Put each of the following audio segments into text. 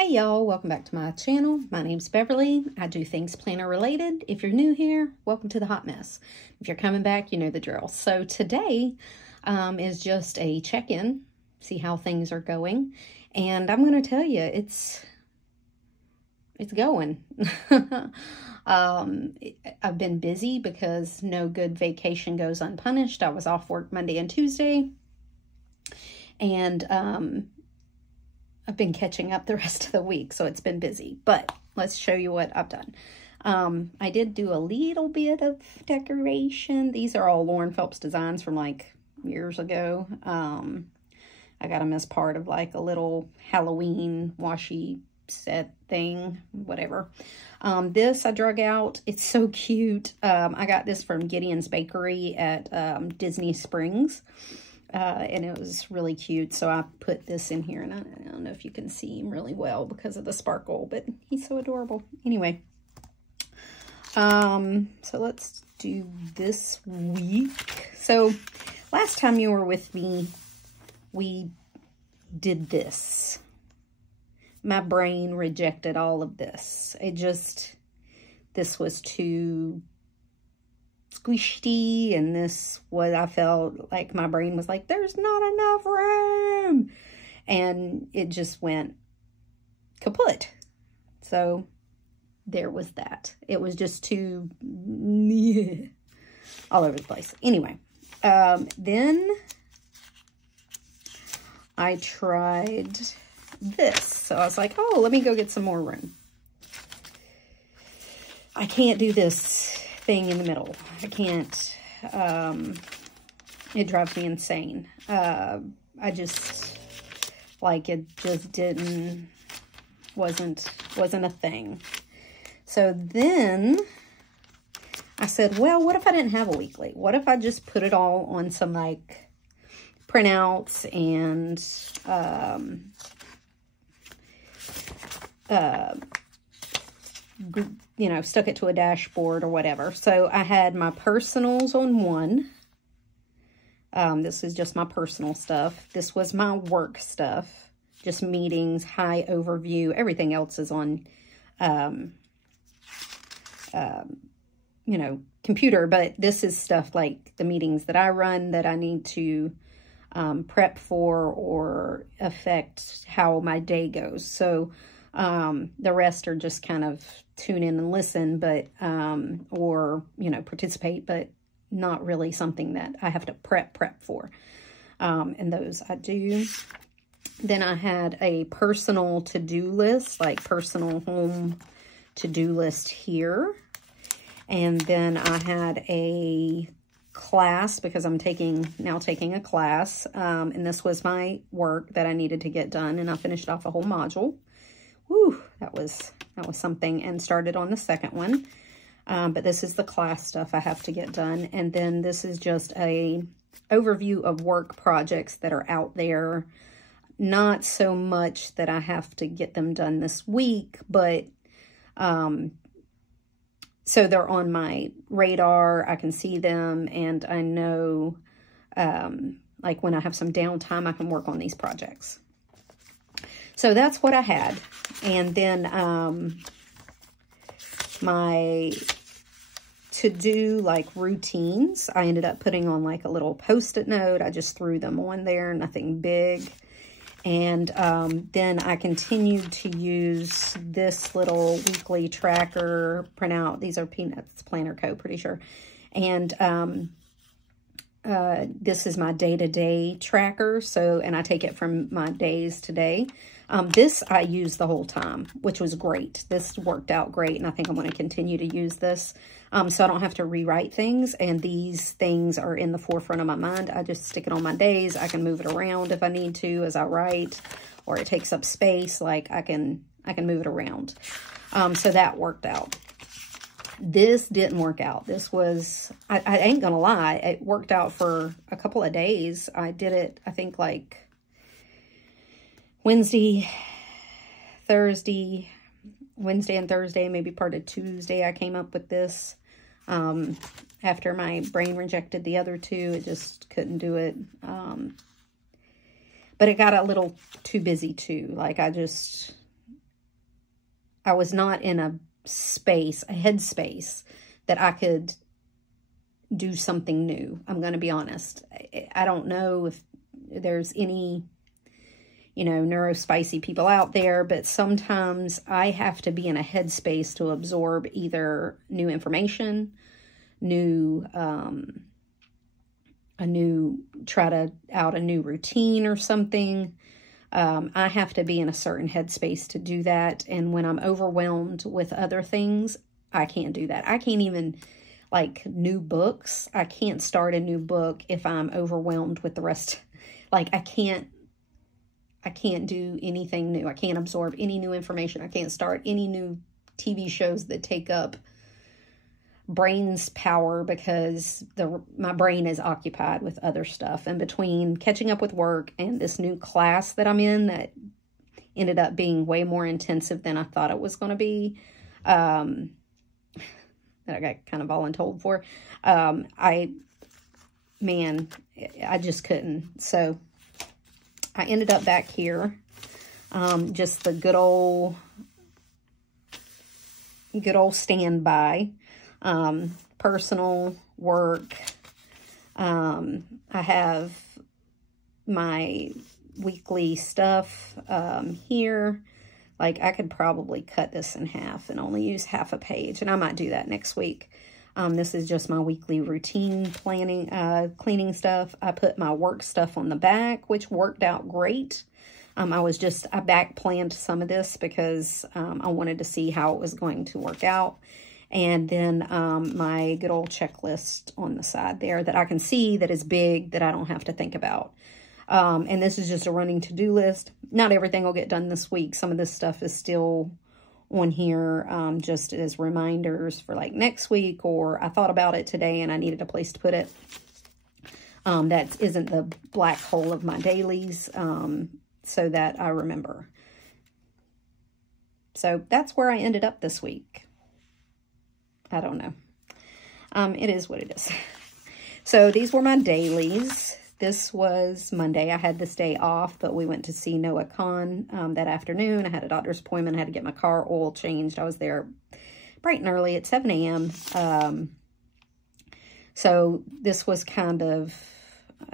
Hey y'all, welcome back to my channel. My name's Beverly. I do things planner related. If you're new here, welcome to the hot mess. If you're coming back, you know the drill. So today is just a check-in, see how things are going. And I'm going to tell you, it's going. I've been busy because no good vacation goes unpunished. I was off work Monday and Tuesday. And I've been catching up the rest of the week, so it's been busy. But let's show you what I've done. I did do a little bit of decoration. These are all Lauren Phelps designs from like years ago. I got them as part of like a little Halloween washi set thing, whatever. This I drug out. It's so cute. I got this from Gideon's Bakery at Disney Springs. And it was really cute, so I put this in here, and I don't know if you can see him really well because of the sparkle, but he's so adorable. Anyway, so let's do this week. So last time you were with me, we did this. My brain rejected all of this. This was too squishy, and this was, I felt like my brain was like, there's not enough room, and it just went kaput. So there was that. It was just too all over the place. Anyway, then I tried this. So I was like, oh, let me go get some more room. I can't do this thing in the middle. I can't, it drives me insane. I just, like, it just wasn't a thing. So then I said, well, what if I didn't have a weekly? What if I just put it all on some like printouts and, you know, stuck it to a dashboard or whatever. So I had my personals on one. This is just my personal stuff. This was my work stuff, just meetings, high overview. Everything else is on, you know, computer. But this is stuff like the meetings that I run that I need to prep for or affect how my day goes. So the rest are just kind of tune in and listen, but, or, you know, participate, but not really something that I have to prep for. And those I do. Then I had a personal to-do list, like personal home to-do list here. And then I had a class because I'm now taking a class. And this was my work that I needed to get done, and I finished off a whole module. Whew, that was something, and started on the second one. But this is the class stuff I have to get done. And then this is just a overview of work projects that are out there. Not so much that I have to get them done this week, but so they're on my radar. I can see them, and I know like when I have some downtime, I can work on these projects. So that's what I had. And then my to-do like routines, I ended up putting on like a little Post-it note. I just threw them on there, nothing big. And then I continued to use this little weekly tracker printout. These are Peanuts Planner Co., pretty sure. And this is my day-to-day tracker. So, and I take it from my days today. This I used the whole time, which was great. This worked out great, and I think I'm going to continue to use this. So I don't have to rewrite things, and these things are in the forefront of my mind. I just stick it on my days. I can move it around if I need to as I write, or it takes up space. Like I can move it around. So that worked out. This didn't work out. This was, I ain't gonna lie, it worked out for a couple of days. I did it, I think like Wednesday and Thursday, maybe part of Tuesday, I came up with this. After my brain rejected the other two, it just couldn't do it. But it got a little too busy too. Like I just, I was not in a space, a headspace that I could do something new. I'm going to be honest. I don't know if there's any, you know, neurospicy people out there, but sometimes I have to be in a headspace to absorb either new information, try out a new routine or something. I have to be in a certain headspace to do that. And when I'm overwhelmed with other things, I can't do that. I can't even, like, new books. I can't start a new book if I'm overwhelmed with the rest. Like, I can't do anything new. I can't absorb any new information. I can't start any new TV shows that take up brain's power because my brain is occupied with other stuff. And between catching up with work and this new class that I'm in that ended up being way more intensive than I thought it was going to be, that I got kind of voluntold for, I just couldn't. So I ended up back here, just the good old standby, personal work. I have my weekly stuff here. Like, I could probably cut this in half and only use half a page, and I might do that next week. This is just my weekly routine planning, cleaning stuff. I put my work stuff on the back, which worked out great. I back planned some of this because I wanted to see how it was going to work out. And then my good old checklist on the side there that I can see that is big, that I don't have to think about. And this is just a running to-do list. Not everything will get done this week. Some of this stuff is still on here just as reminders for like next week, or I thought about it today and I needed a place to put it. That isn't the black hole of my dailies, so that I remember. So that's where I ended up this week. I don't know. It is what it is. So these were my dailies. This was Monday. I had this day off, but we went to see Noah Khan that afternoon. I had a doctor's appointment. I had to get my car oil changed. I was there bright and early at 7 a.m. So this was kind of,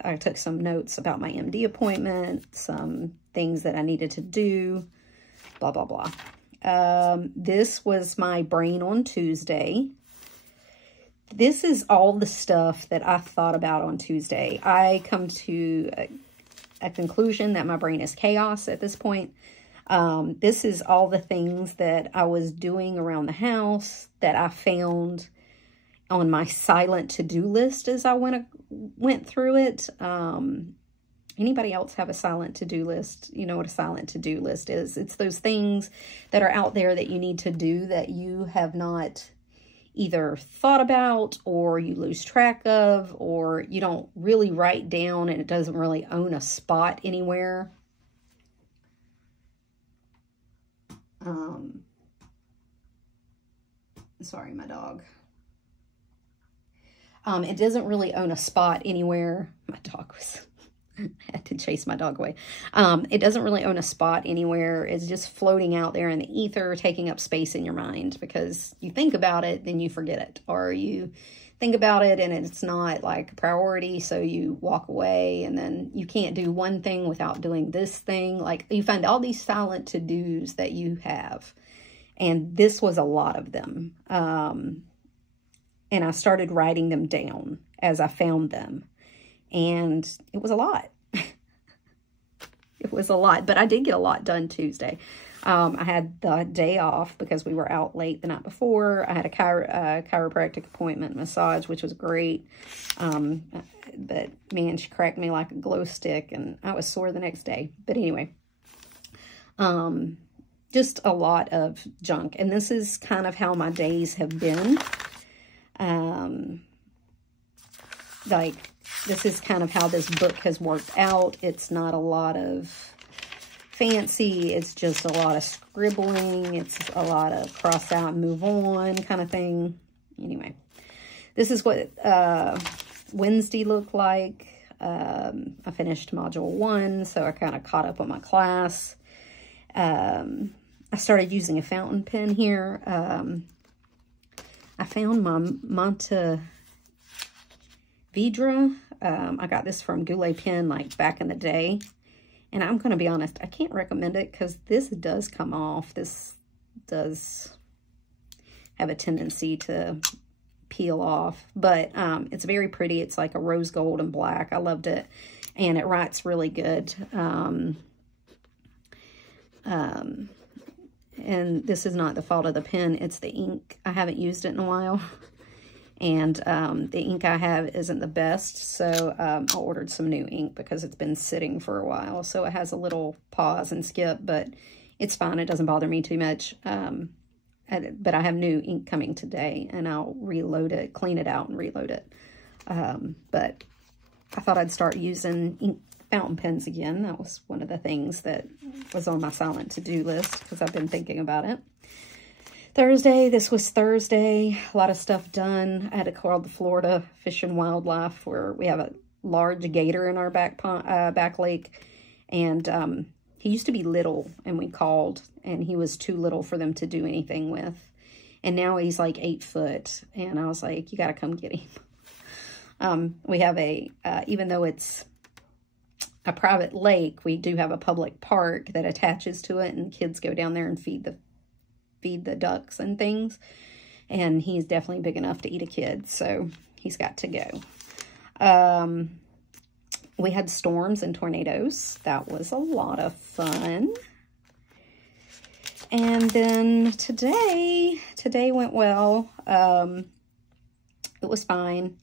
I took some notes about my MD appointment, some things that I needed to do, blah, blah, blah. This was my brain on Tuesday. This is all the stuff that I thought about on Tuesday. I come to a conclusion that my brain is chaos at this point. This is all the things that I was doing around the house that I found on my silent to-do list as I went through it. Anybody else have a silent to-do list? You know what a silent to-do list is. It's those things that are out there that you need to do that you have not either thought about, or you lose track of, or you don't really write down and it doesn't really own a spot anywhere. Sorry, my dog. It doesn't really own a spot anywhere. My dog was... I had to chase my dog away. It doesn't really own a spot anywhere. It's just floating out there in the ether, taking up space in your mind, because you think about it, then you forget it. Or you think about it and it's not like a priority, so you walk away, and then you can't do one thing without doing this thing. Like, you find all these silent to-dos that you have. And this was a lot of them. And I started writing them down as I found them. And it was a lot. It was a lot, but I did get a lot done Tuesday. I had the day off because we were out late the night before. I had a chiropractic appointment, massage, which was great. But man, she cracked me like a glow stick, and I was sore the next day. But anyway, just a lot of junk. And this is kind of how my days have been. This is kind of how this book has worked out. It's not a lot of fancy. It's just a lot of scribbling. It's a lot of cross out and move on kind of thing. Anyway, this is what Wednesday looked like. I finished module 1, so I kind of caught up on my class. I started using a fountain pen here. I found my Montevidra. I got this from Goulet Pen like back in the day. And I'm going to be honest, I can't recommend it because this does come off. This does have a tendency to peel off. But it's very pretty. It's like a rose gold and black. I loved it. And it writes really good. And this is not the fault of the pen. It's the ink. I haven't used it in a while. And the ink I have isn't the best, so I ordered some new ink because it's been sitting for a while. So it has a little pause and skip, but it's fine. It doesn't bother me too much. But I have new ink coming today, and I'll reload it, clean it out, and reload it. But I thought I'd start using ink fountain pens again. That was one of the things that was on my silent to-do list because I've been thinking about it. Thursday, this was Thursday, a lot of stuff done. I had to call the Florida Fish and Wildlife where we have a large gator in our back lake. And he used to be little, and we called, and he was too little for them to do anything with. And now he's like 8 foot, and I was like, you got to come get him. We have even though it's a private lake, we do have a public park that attaches to it, and kids go down there and feed the ducks and things, and he's definitely big enough to eat a kid, so he's got to go. We had storms and tornadoes. That was a lot of fun. And then today went well. It was fine.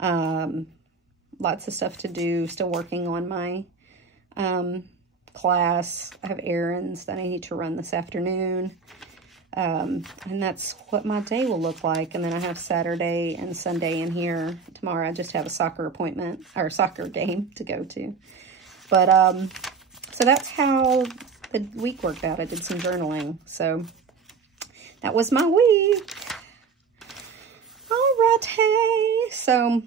Lots of stuff to do. Still working on my class. I have errands that I need to run this afternoon. And that's what my day will look like. And then I have Saturday and Sunday in here. Tomorrow I just have a soccer appointment, or soccer game to go to. But, so that's how the week worked out. I did some journaling. So that was my week. All right, hey. So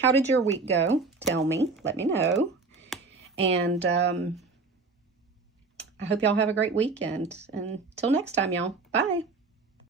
how did your week go? Tell me. Let me know. And, I hope y'all have a great weekend. Until next time, y'all. Bye.